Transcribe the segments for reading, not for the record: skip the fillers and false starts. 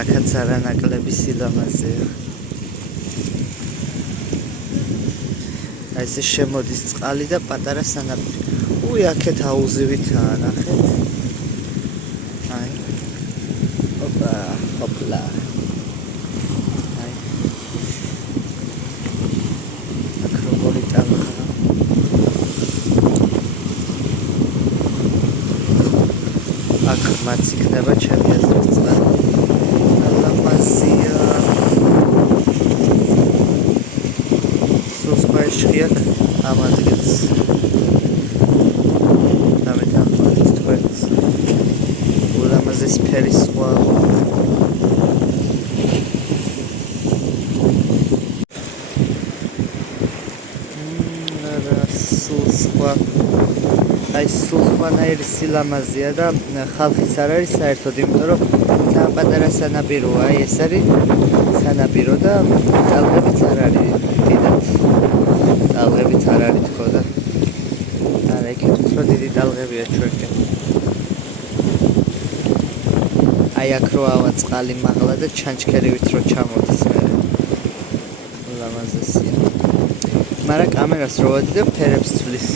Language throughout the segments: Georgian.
აქაც არანაკლები სილამაზეა. აი ესე შემოდის წყალი და პატარა სანაპირო. უი, აქეთ აუზივითაა, ნახეთ. აი. ოპა, ოპლა. აი. აქ როგორი ტალღაა. აქ მათ იქნება ჩემი აზრით წყალი. ალამაზია. სულ ამ ადგილს. დამეთანხმებით თქვენს. ულამაზეს ფერის სხვა. აი სულხანაირი სილამაზეა და ხალხის არ არის საერთოდ, იმიტომ რომ ძალიან პატარა სანაპიროა, აი ეს არის სანაპირო და ტალღებიც არ არის დიდად. ტალღებიც არ არის თქო და არა იქით უფრო დიდი ტალღებია ჩვენკენ. აი აქ რო ავა წყალი მაღლა და ჩანჩქერივით რო ჩამოდის მე. ულამაზესია. მაგრამ კამერას რო ვადიდებ ფერებს ცვლის.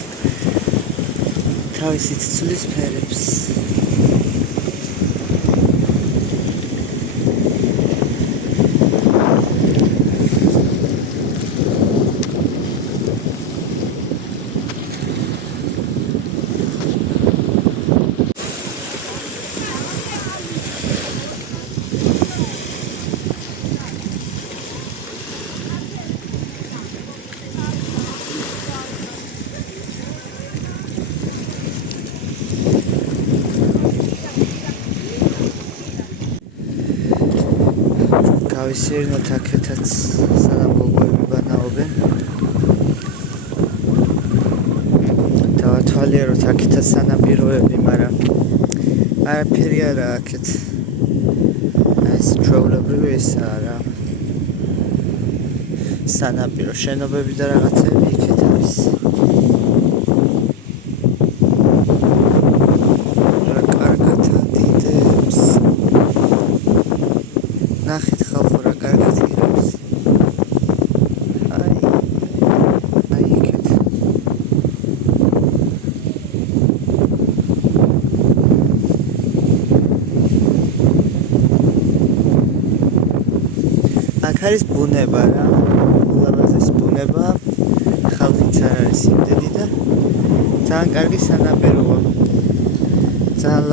თავისით ცვლის ფერებს. გავისერნოთ აქეთაც სანამ გოგოები ბანაობენ. დავათვალიეროთ აქეთაც სანაპიროები, მაგრამ არაფერი არა აქეთ. ეს ჩვეულებრივი ესაა რა. სანაპირო შენობები და რაღაცები იქეთ არის. კარგად ადიდებს. ნახეთ ხალხო რა კარგად იღებს. აი იქეთ. აქ არის ბუნება რა. ულამაზეს ბუნება. ხალხიც არ არის იმდენი და ძალიან კარგი სანაპიროა. ძალიან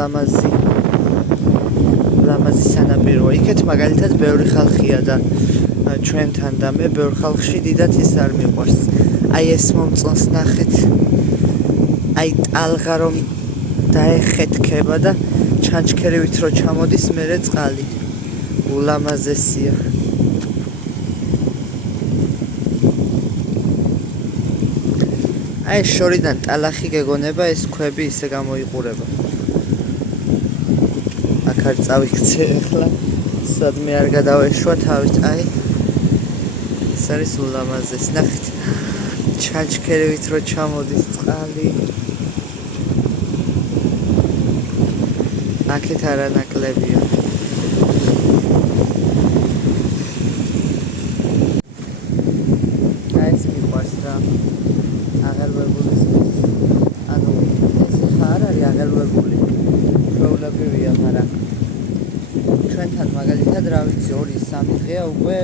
ლამაზი სანაპიროა. იქეთ მაგალითად ბევრი ხალხია და ჩვენთან და მე ბევრ ხალხში დიდად ის არ მიყვარს. აი ეს მომწონს ნახეთ. აი ტალღა რომ დაეხეთქება და ჩანჩქერივით რო ჩამოდის მერე წყალი. ულამაზესია. აი შორიდან ტალახი გეგონება, ეს ქვები ისე გამოიყურება. აქ არ წავიქცე ახლა. სადმე არ გადავეშვა თავით, აი. ეს არის ულამაზეს. ნახეთ. ჩანჩქერივით რო ჩამოდის წყალი. აქეთ არანაკლებია. აი ეს მიყვარს რა. აღელვებულის ანუ ეს ხარ არის აღელვებული. ჩვეულებრივია, მაგრამ ჩვენთან მაგალითად რა ვიცი 2-3 დღეა უკვე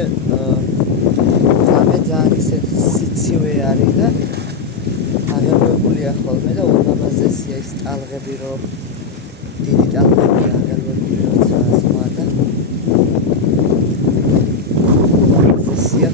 ძალიან ისეთ სიცივე არის და აღელვებულია ხოლმე და ულამაზესია ის ტალღები რო დიდი ტალღები აღელვებული როცა სხვა და ულამაზესია.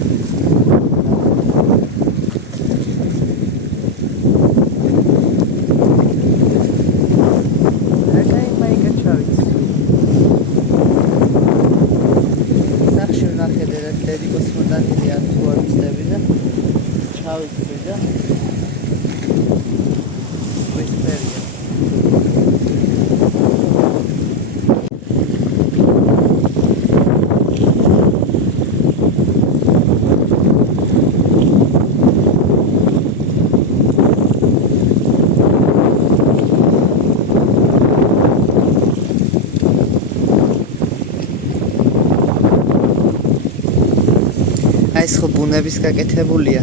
ეს ხო ბუნების გაკეთებულია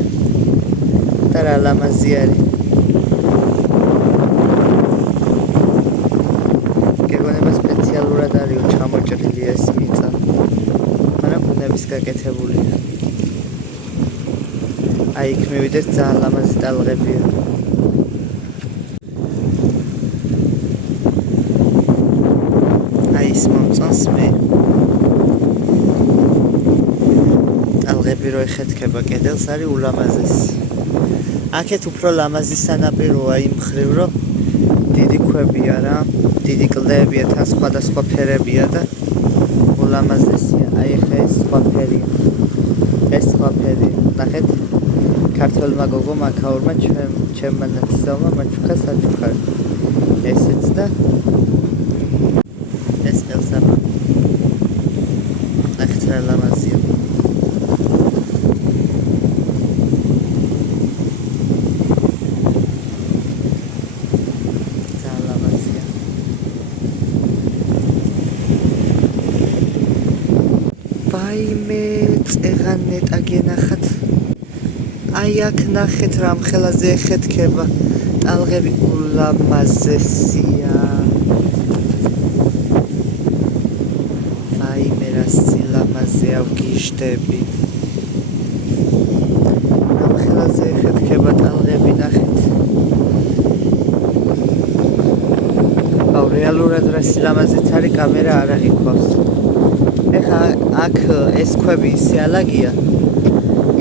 და რა ლამაზი არის. გეგონება სპეციალურად არისო ჩამოჭრილი ეს მიწა, მაგრამ ბუნების გაკეთებულია. აი იქ მივიდეს ძალიან ლამაზი ტალღებია. აი ის მომწონს მე. ტალღები რო ეხეთქება კედელს არის ულამაზესი. აქეთ უფრო ლამაზი სანაპიროა იმ მხრივ, რომ დიდი ქვებია რა, დიდი კლდეებია, თან სხვადასხვა ფერებია და ულამაზესია. აი ხა ეს სხვა ფერია. ეს სხვა ფერია. ნახეთ, ქართველმა გოგომ აქაურმა ჩემმა ნათესავმა მაჩუქა საჩუქარი. ესეც და ეს ყელსაბა. ნახეთ რა ლამაზია. ვაიმე, წეღან ნეტა გენახათ. აი აქ ნახეთ რამ ხელაზე ეხეთქება. ტალღები ულამაზესია. ვაიმე რა სილამაზეა ვგიჟდები. რამ ხელაზე ეხეთქება ტალღები ნახეთ. აუ რეალურად რა სილამაზეც არის კამერა არ აღიქვავს. ეხა აქ ეს ქვები ისე ალაგია,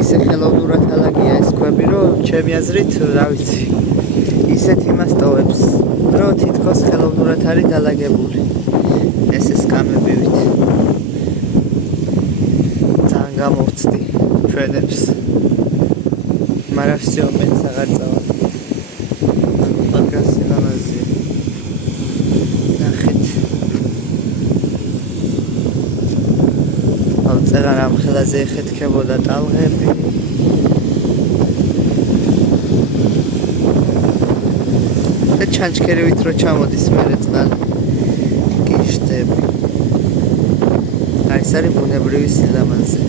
ისე ხელოვნურად ალაგია ეს ქვები, რომ ჩემი აზრით, რა ვიცი, ისეთ იმას ტოვებს, რომ თითქოს ხელოვნურად არის დალაგებული. ეს კამებივით. ძალიან გამოვცდი ჩვენებს. მაგრამ всё, მეც აღარ წავალ. პოდკასტი ლამაზია. ნახეთ. წერა რამ ხელაზე ეხეთქებოდა ტალღები. და ჩანჩქერევით რო ჩამოდის მერე წყალი. გიჟდები. აი ეს არის ბუნებრივი სილამაზე.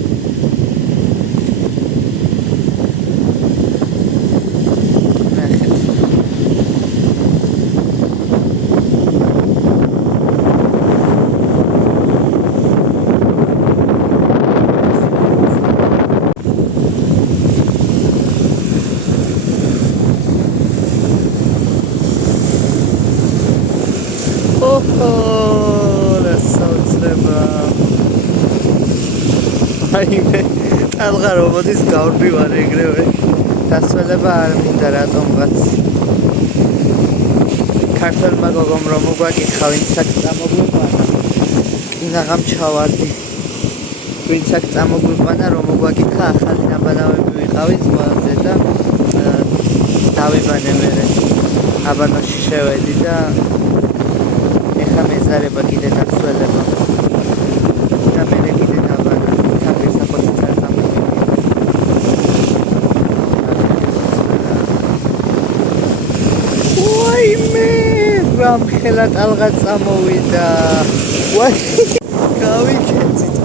აიმე ტალღა რობოთის გავრბივარ ეგრევე დასველება არ მინდა რატომღაც ქართველმა გოგომ რომ მოგვაკითხა ვინც აქ წამოგვიყვანა კინაღამ ჩავარდი ვინც აქ წამოგვიყვანა რომ მოგვაკითხა ახალი ნაბანავები ვიყავით ზღვაზე და დავიბანე მერე აბანოში შევედი და ეხა მეზარება კიდე დასველება და მერე კიდე დაბანა რამ ხელა ტალღა წამოვიდა. ვაი, გავიქეცით.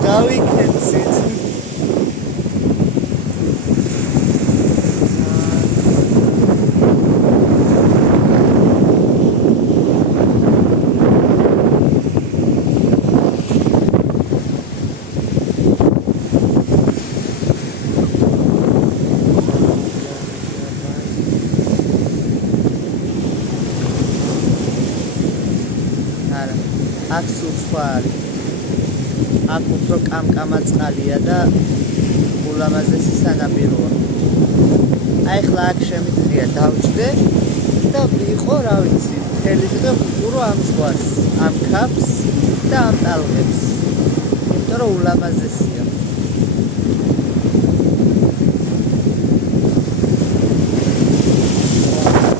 აქ სულ სხვა არის. აქ უფრო კამკამა წყალია და ულამაზესი სანაპიროა. აი ხლა აქ შემიძლია დავჭდე და ვიყო, რა ვიცი, მთელი დღე ვუყურო ამ ზღვას, ამ ქაფს და ამ ტალღებს. იმიტომ რომ ულამაზესია.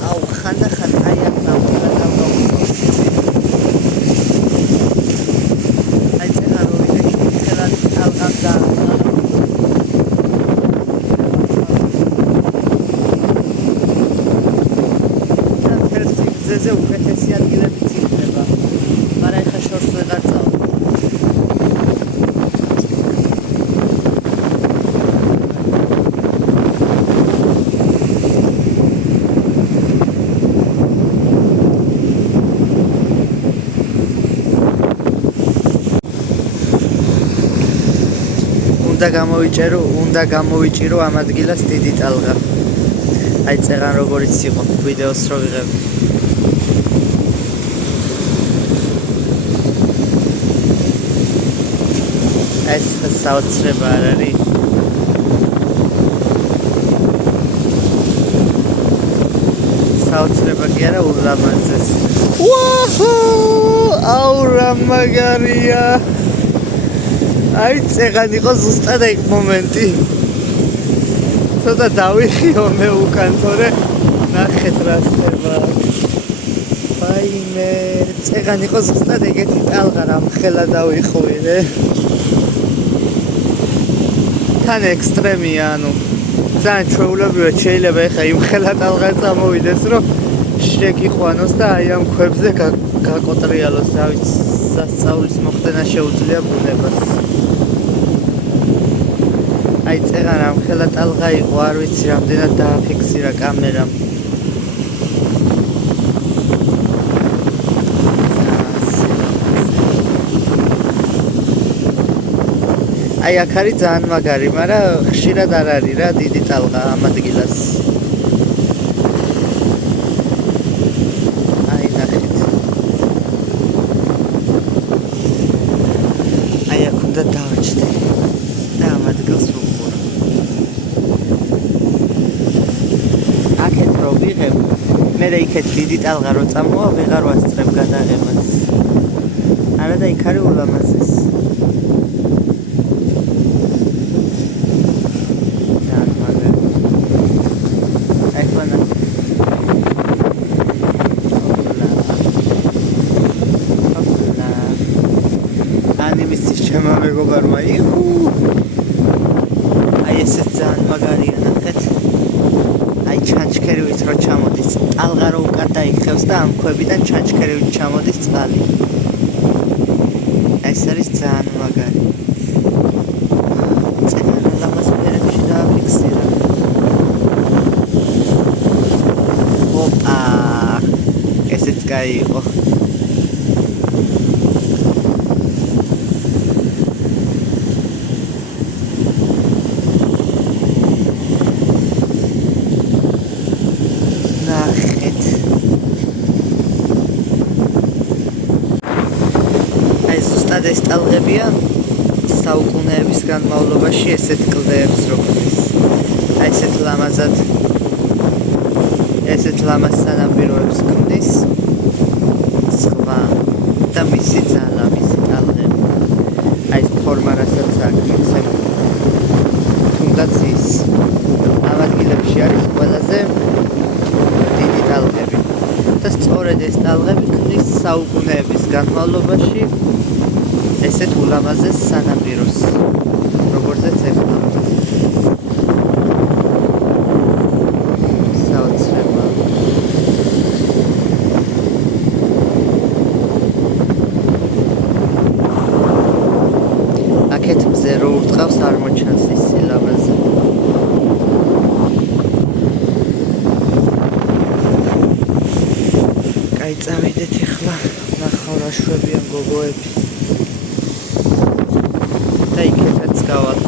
აუ ხანდახან აი აქ ნავთობი ზე უკეთესი ადგილებიც იქნება, მაგრამ ეხა შორს ვეღარ წავალ. უნდა გამოვიჭირო ამ ადგილას დიდი ტალღა. აი წერან როგორიც იყო ვიდეოს რო ვიღებ. ეს საოცრება არ არის. საოცრება კი არა ულამაზეს. ვაჰუ! აუ რა მაგარია. აი წეგან იყო ზუსტად ეგ მომენტი. ცოტა დავიხიო მე უკან თორე ნახეთ რა ხდება. ვაიმე, წეგან იყო ზუსტად ეგეთი ტალღა რა მხელა დავიხვირე. თან ექსტრემია, ანუ ძალიან ჩვეულებრივად შეიძლება ეხა იმ ხელა ტალღა წამოვიდეს, რომ შეგიყვანოს და აი ამ ქვებზე გაკოტრიალოს, რა ვიცი, სასწაულის მოხდენა შეუძლია ბუნებას. აი წეგან ამ ხელა ტალღა იყო, არ ვიცი რამდენად დააფიქსირა კამერამ. აი აქ არის ძალიან მაგარი, მაგრამ ხშირად არ არის რა დიდი ტალღა ამ ადგილას. აი ნახეთ. აი აქ უნდა დავჭდე და ამ ადგილს ვუყურ. აქეთ რო ვიღებ, მე იქეთ დიდი ტალღა რო წამოვა, ვეღარ ვასწრებ გადაღებას. არა და იქ არის ულამაზეს. მეგობარმა იჰუ აი ესე ძალიან მაგარია ნახეთ აი ჩანჩქერივით რო ჩამოდის ტალღა რო უკან დაიხევს და ამ ქვებიდან ჩანჩქერივით ჩამოდის წყალი ეს არის ძალიან მაგარი წეგან ლამაზ ფერებში დააფიქსირა ოპა ესეც კაი იყო ეს ტალღებია საუკუნეების განმავლობაში ესეთ კლდეებს როგორც აი ესეთ ლამაზად ესეთ ლამაზ სანაპიროებს ქმნის სხვა და მისი ძალა მისი ტალღები აი ეს ფორმა რასაც აქვს მიცემ თუნდაც ის ამ ადგილებში არის ყველაზე დიდი ტალღები და სწორედ ეს ტალღები ქმნის საუკუნეების განმავლობაში ესეთ ულამაზეს სანაპიროს, როგორზეც ეხლა. საოცრება. აქეთ მზე რო ურტყავს არ მოჩანს ის სილამაზე. კაი, წავიდეთ ეხლა, ნახავ რა შვებიან გოგოები. და იქეთაც გავალ.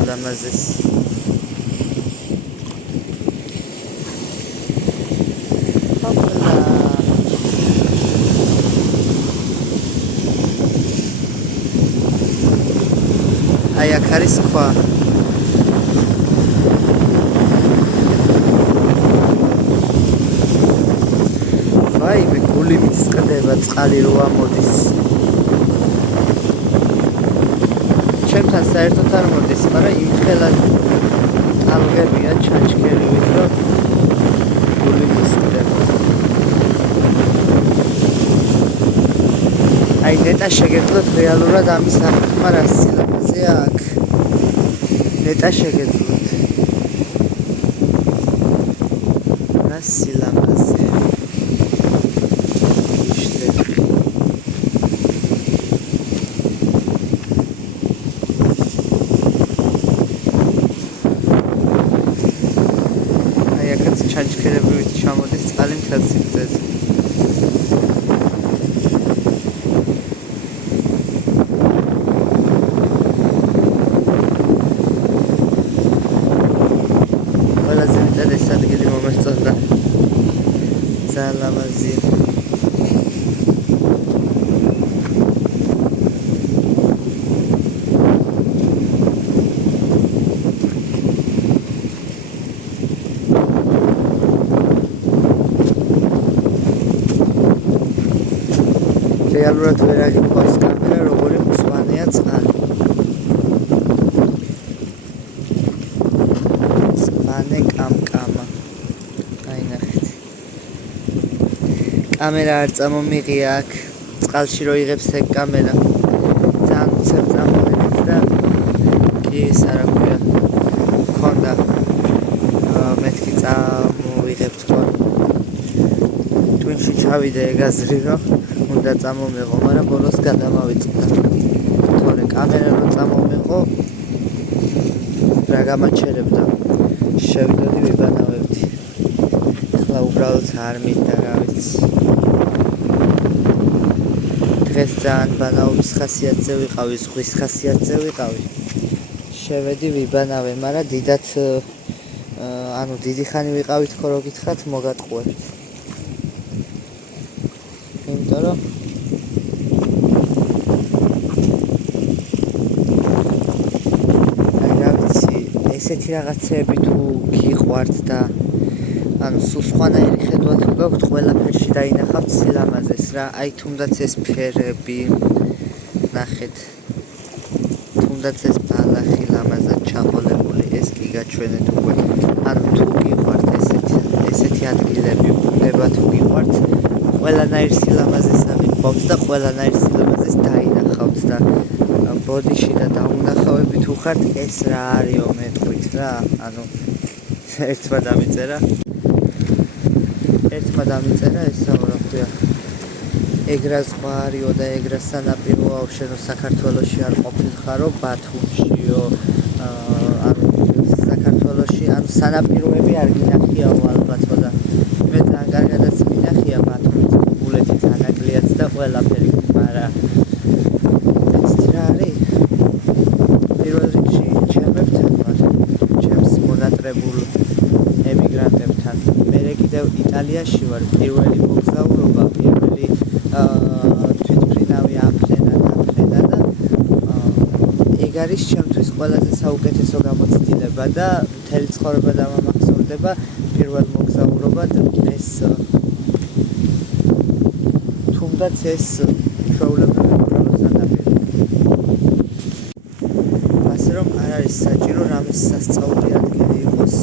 ულამაზეს აი აქ არის ქვა ვაიმე გული მისყდება წყალი რო ამოდის ჩემთან საერთოდ არ მოდის, მაგრამ იმხელა ტალღებია ჩანჩქერივით, რომ გული მისყდება. აი ნეტა შეგეძლოთ რეალურად ამის აღქმა რა სილამაზეა აქ. ნეტა შეგეძლოთ. რა სილამაზე. ჩანჩქერებივით ჩამოდის წყალი მთელ სიგრძეზე. ყველაზე ინტერესant ადგილი მომეწონდა. ძალიან ლამაზია. რეალურად ვერ აღიქვას კამერა როგორი მწვანეა წყალი. მწვანე კამკამა. აი ნახეთ. კამერა არ წამომიღია აქ. წყალში რო იღებს ეგ კამერა. ძალიან უცებ წამოვიდეთ და კი ეს არა ქვია. მქონდა მეთქი წამოვიღებ თქო. ტვინში ჩავიდე ეგ აზრი რომ უნდა წამომეღო, მაგრამ ბოლოს გადამავიწყდა. თორე კამერა რო წამომეღო, რა გამაჩერებდა. შევიდოდი ვიბანავებდი. ახლა უბრალოდ არ მინდა რა ვიცი. დღეს ძალიან ბანაობის ხასიათზე ვიყავი, ზღვის ხასიათზე ვიყავი. შევედი ვიბანავე, მაგრამ დიდად ანუ დიდი ხანი ვიყავი თქო რო გითხრათ, მოგატყუებთ. იმიტომ რომ აი რა ვიცი, ესეთი რაღაცეები თუ გიყვართ და ანუ სულ სხვანაირი ხედვა თუ გაქვთ, ყველაფერში დაინახავთ სილამაზეს რა. აი თუნდაც ეს ფერები ნახეთ, თუნდაც ეს ბალახი ლამაზად ჩაყოლებული, ეს კი გაჩვენეთ უკვე. ანუ თუ გიყვართ ესეთი ადგილები, ბუნება თუ გიყვართ, ყველანაირ სილამაზეს აღიქვავთ და ყველანაირ სილამაზეს დაინახავთ და ბოდიში და დაუნახავები თუ ხართ, ეს რა არისო მეტყვით რა. ანუ ერთმა დამიწერა ესა რა ქვია. ეგრა ზღვა არისო და ეგრა სანაპიროა, შენო საქართველოში არ ყოფილხარო, ბათუმშიო, ანუ საქართველოში, ანუ სანაპიროები არ გინახიაო ალბათო და მე ძალიან კარგადაც მინახია ბათუმით, გულეთით, ანაკლიაც და ყველაფერი, მაგრამ ეცით რა არის? პირველ რიგში ჩემებთან ვარ, ჩემს მონატრებულ ემიგრანტებთან. მე კიდევ იტალიაში ვარ, პირველი მოგზაურობა, პირველი თვითმფრინავი ამფრენა და ეგ არის ჩემთვის ყველაზე საუკეთესო გამოცდილება და მთელი ცხოვრება დამამახსოვრდება პირველ მოგზაურობად ეს თუნდაც ეს ჩვეულებრივი უბრალო სანაპირო. ასე რომ არ არის საჭირო რამის სასწაული ადგილი იყოს.